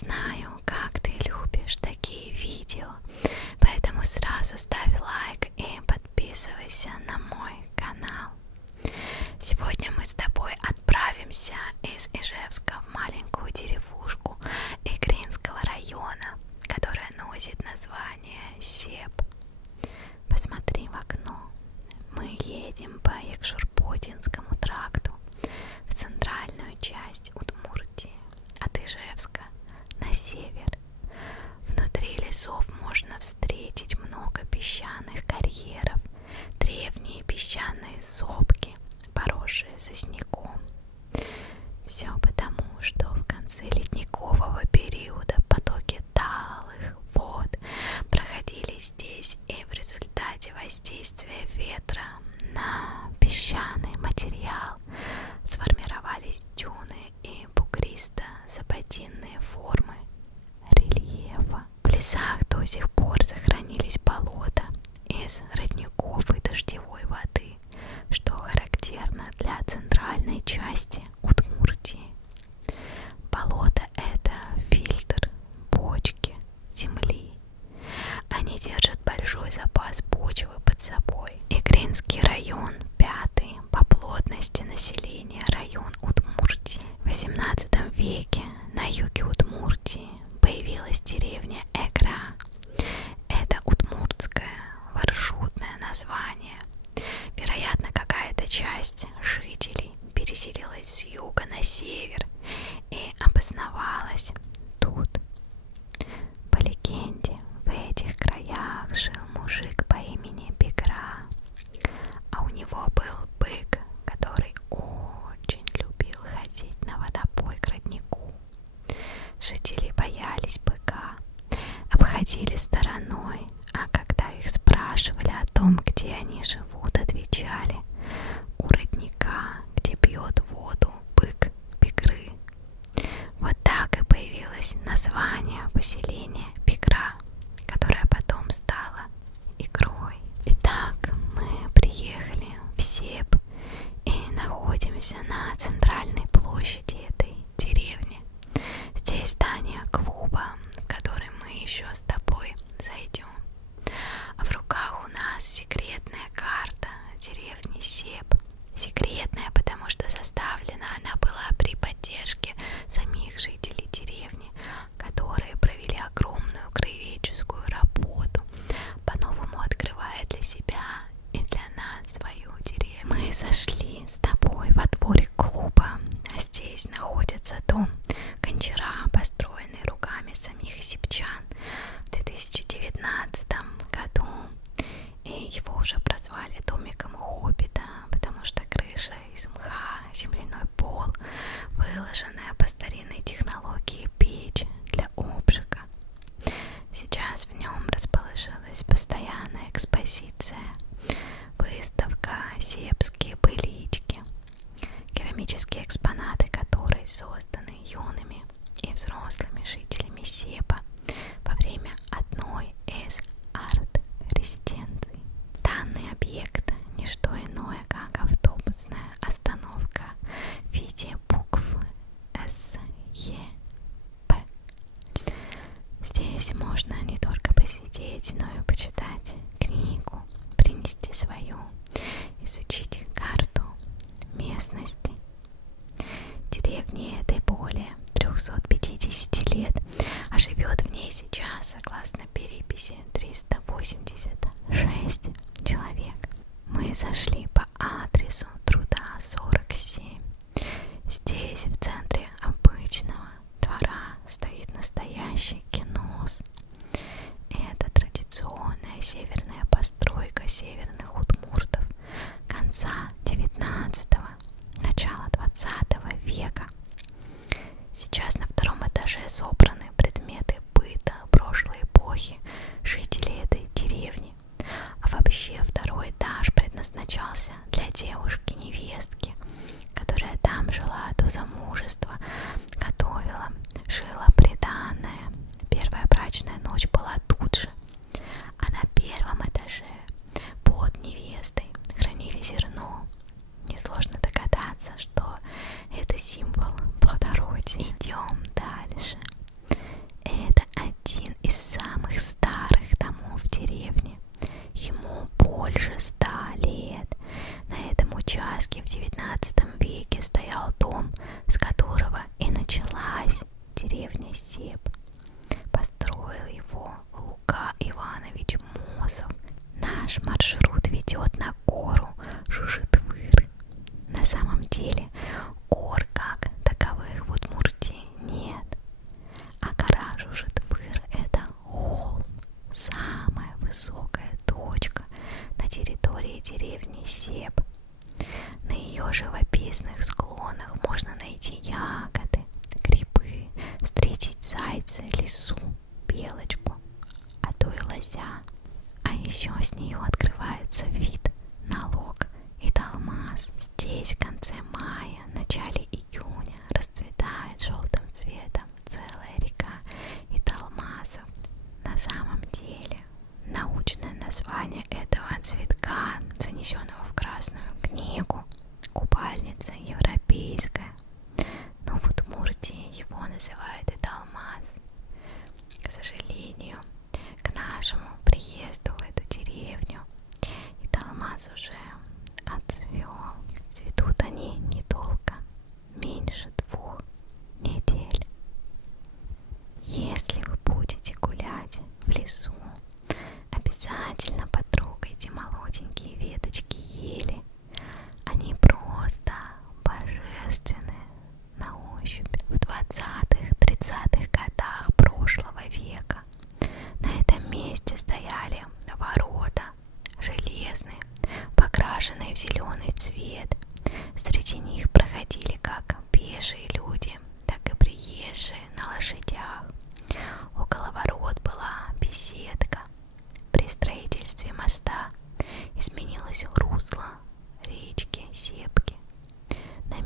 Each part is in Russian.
знаю, как ты любишь такие видео, поэтому сразу ставь лайк и подписывайся на мой канал. Сегодня мы с тобой отправимся из Ижевска в маленькую деревушку Игринского района, которая носит название Сеп. Посмотри в окно. Мы едем по Якшурпотинскому тракту в центральную часть Удмуртии, от Ижевска на север. Внутри лесов можно встретить много песчаных карьеров, древние песчаные сопки, поросшие сосняком. Все потому, что в конце ледникового периода потоки талых вод проходили здесь, и в результате воздействия ветра на песчаный материал сформировались дюны и бугристо-западинные формы рельефа. В лесах до сих пор сохранились болота из родников и дождевой воды, что характерно для центральной части Удмуртии. Болото — это фильтр почки земли. Они держат большой запас почвы под собой. Игринский район — пятый по плотности населения район Удмуртии. В XVIII веке на юге Удмуртии появилась деревня Эгра. Это удмуртское маршрутное название. Вероятно, какая-то часть жителей переселилась с юга на север и обосновалась тут. По легенде, в этих краях жил мужик по имени Бегра, а у него был бык, который очень любил ходить на водопой к роднику. Жители боялись быка, обходили стороной, а когда их спрашивали о том, где они живут, отвечали: у родника, где пьет воду бык Бегры. Вот так и появилось название поселения Бегра, которое потом стало Игрой. Итак, мы приехали в Сеп и находимся на центральной площади этой деревни. Здесь здание клуба, в который мы еще с тобой зайдем. А в руках у нас секретная карта деревни Сеп. Секретная, потому что составлена она была при поддержке самих жителей деревни, которые провели огромную краеведческую работу, по-новому открывая для себя и для нас свою деревню. Мы зашли с тобой во дворик клуба, а здесь находится дом Гончара, построенный руками самих сепчан в 2019 году. И его уже прозвали домиком хоббита, потому что крыша из мха, земляной пол, выложенная по старинной технологии печь для обжига. Сейчас в нем расположилась постоянная экспозиция, выставка «Сепские былички», керамические экспонаты, которые созданы юными и взрослыми жителями Сепа во время одной из арт-резиденций. Данный объект — не что иное, как автобусная остановка в виде букв С, Е, П. Здесь можно не только посидеть, но и почитать книгу, принести свою, изучить карту местности. Деревне этой более 350 лет, а живет в ней сейчас, согласно переписи, 386 человек. Мы зашли по адресу Труда 47. Здесь, в центре обычного двора, стоит настоящий киноз. Это традиционная северная постройка северных удмуртов конца 19-го, начала 20 века. Сейчас на втором этаже собраны предметы быта прошлой эпохи жителей этой деревни. А вообще второй этаж предназначался для девушки-невестки, которая там жила до замужества, готовила, шила приданое. Первая брачная ночь была тут же. А на первом этаже под невестой хранили зерно. Несложно догадаться, что это символ плодородия. Идем дальше.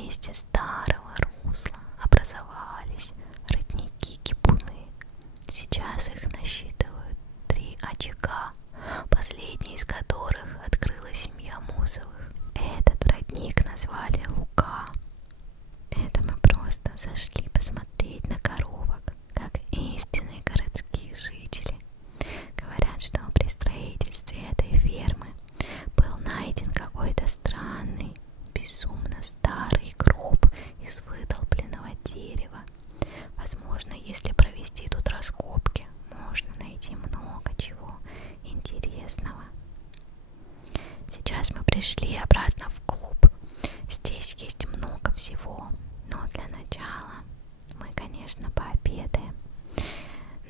месте старого русла образовались родники-кипуны. Сейчас их насчитывают 3 очага, последний из которых открыла семья Мусовых. Этот родник назвали Лука. Это мы просто зашли посмотреть на коровок, как истинные городские жители. Говорят, что при строительстве этой фермы был найден какой-то странный, безумно старый гроб из выдолбленного дерева. Возможно, если провести тут раскопки, можно найти много чего интересного. Сейчас мы пришли обратно в клуб. Здесь есть много всего, но для начала мы, конечно, пообедаем.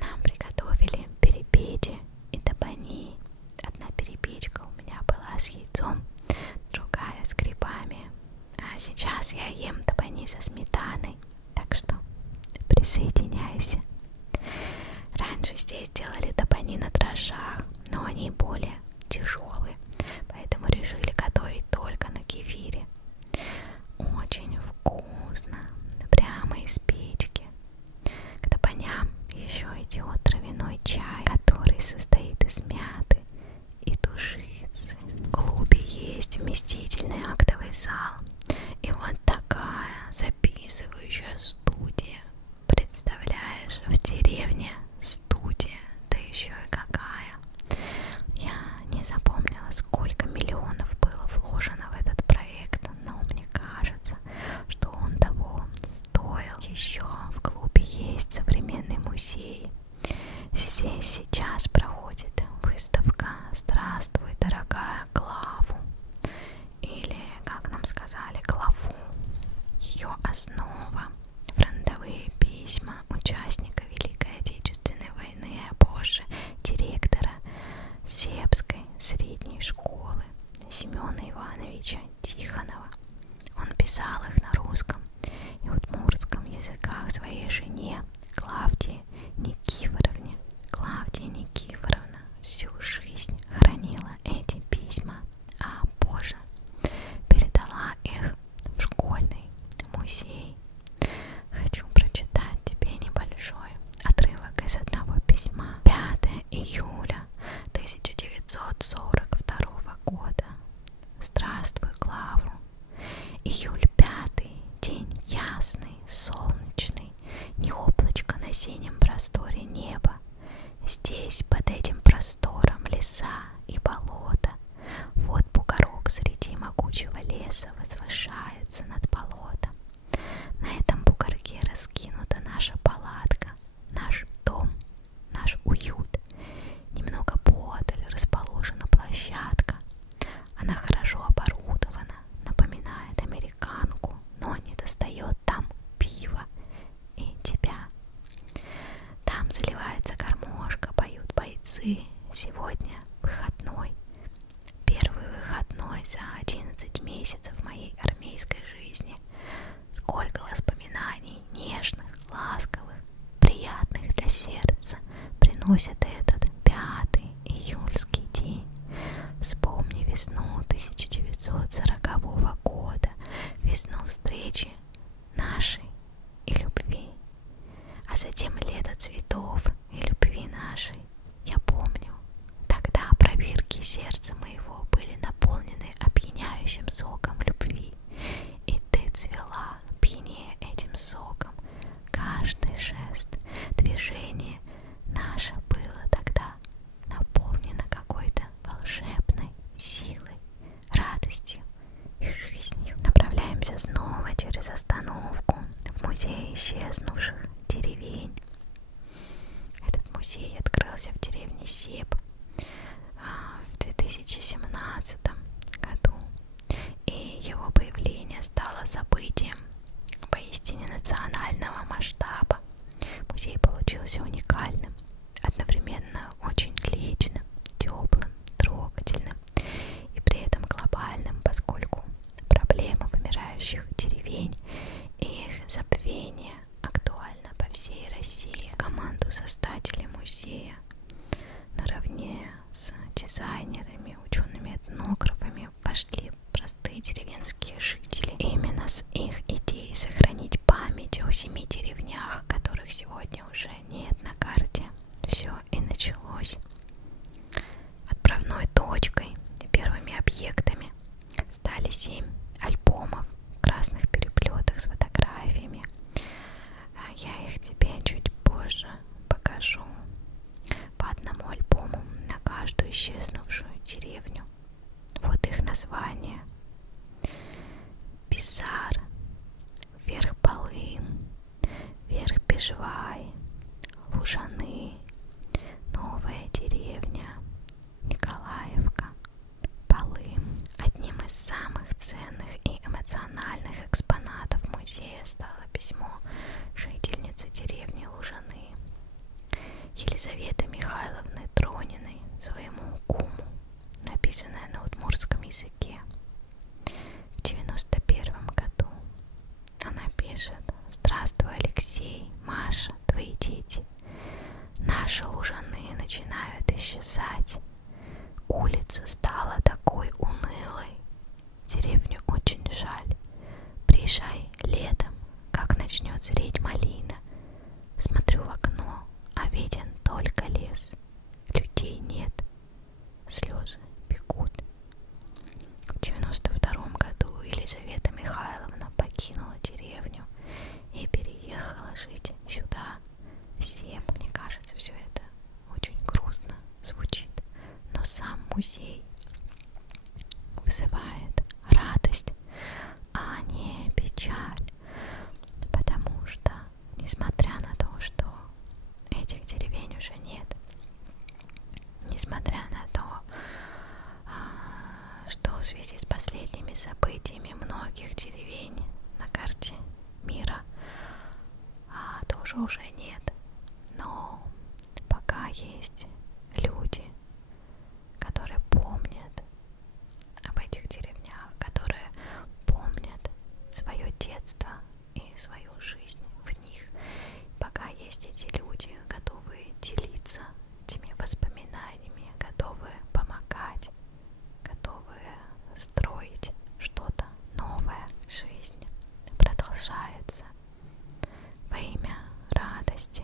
Нам приготовили перепечи и топани. Одна перепечка у меня была с яйцом, другая с грибами. А сейчас я ем топани со сметаной, так что присоединяйся. Раньше здесь делали топани на дрожжах, но они более тяжелые, поэтому решили готовить только на кефире. Очень вкусно, прямо из печки. К топаням еще идет травяной чай, который состоит из мяты и душицы. В клубе есть вместительный актовый зал и вот такая записывающая студия. Представляешь, в деревне студия, да еще и какая. Я не запомнила, сколько миллионов было вложено в этот проект, но мне кажется, что он того стоил. Еще в клубе есть современный музей. Здесь сейчас проходит выставка «Здравствуй, дорогая Главу», или, как нам сказали, Главу. Ее основа — фронтовые письма участника Великой Отечественной войны, а позже директора Себской средней школы Семена Ивановича Тихонова. Он писал их на русском и удмуртском языках своей жене Клавдии Никифоровне. Клавдия Никифоровна всю жизнь хранила эти письма, а позже передала их в школьный музей. Хочу прочитать тебе небольшой отрывок из одного письма. 5 июля 1942 года. Здравствуй, Главу. Июль 5, день ясный, солнечный, не облачко на синем просторе неба. Здесь, под этим простором, леса и болота. Вот бугорок среди могучего леса возвышается над болотом. На этом бугорке раскинута наша палатка, наш дом, наш уют. Немного поодаль расположена площадка. Она хорошо оборудована, напоминает американку, но не достает там пива и тебя. Там заливается гармошка, поют бойцы. Сегодня выходной. Первый выходной за 11 месяцев моей армейской жизни. Сколько воспоминаний нежных, ласковых, приятных для сердца приносит этот 5 июльский день. Вспомни весну 1940 года, весну встречи нашей и любви, а затем лето цветов и любви нашей. Я помню, тогда пробирки сердца моего были наполнены опьяняющим соком любви, и ты цвела пьянее этим соком. Каждый жест, движение наше было тогда наполнено какой-то волшебной силой, радостью и жизнью. Направляемся снова через остановку в музей исчезнувших деревень. Этот музей открылся в деревне Себ в 2017 году, и его появление стало событием поистине национального масштаба. Музей получился уникальным, одновременно очень личным, теплым, трогательным и при этом глобальным, поскольку проблема вымирающих деревень и их забвение актуальна по всей России. В команду создателей музея наравне с дизайнерами, учеными-этнографами вошли простые деревенские жители. И именно с их Бежевай, Лужаны, Новая Деревня, Николаевка, Полым. Одним из самых ценных и эмоциональных экспонатов музея стало письмо жительницы деревни Лужаны Елизаветы Михайловны Трониной своему куму, написанное на удмуртском языке. В 91 году она пишет: «Здравствуй, Алексей, Маша, твои дети. Наши Лужаны начинают исчезать. Улица стала такой унылой. Деревню очень жаль. Приезжай летом, как начнет зреть малина. Смотрю в окно, а виден только лес. Людей нет. Слезы бегут». В 92 году Елизавета Михайловна покинула деревню и переехала жить сюда. Всем, мне кажется, все это очень грустно звучит, но сам музей вызывает радость, а не печаль, потому что, несмотря на то, что этих деревень уже нет, несмотря на то, что в связи с последними событиями многих деревень на карте мира тоже уже нет, но пока есть люди, которые помнят об этих деревнях, которые помнят свое детство и свою жизнь в них, пока есть эти люди, готовые делиться этими воспоминаниями, готовые помогать, готовые строить что-то новое, жизнь продолжается во имя радости,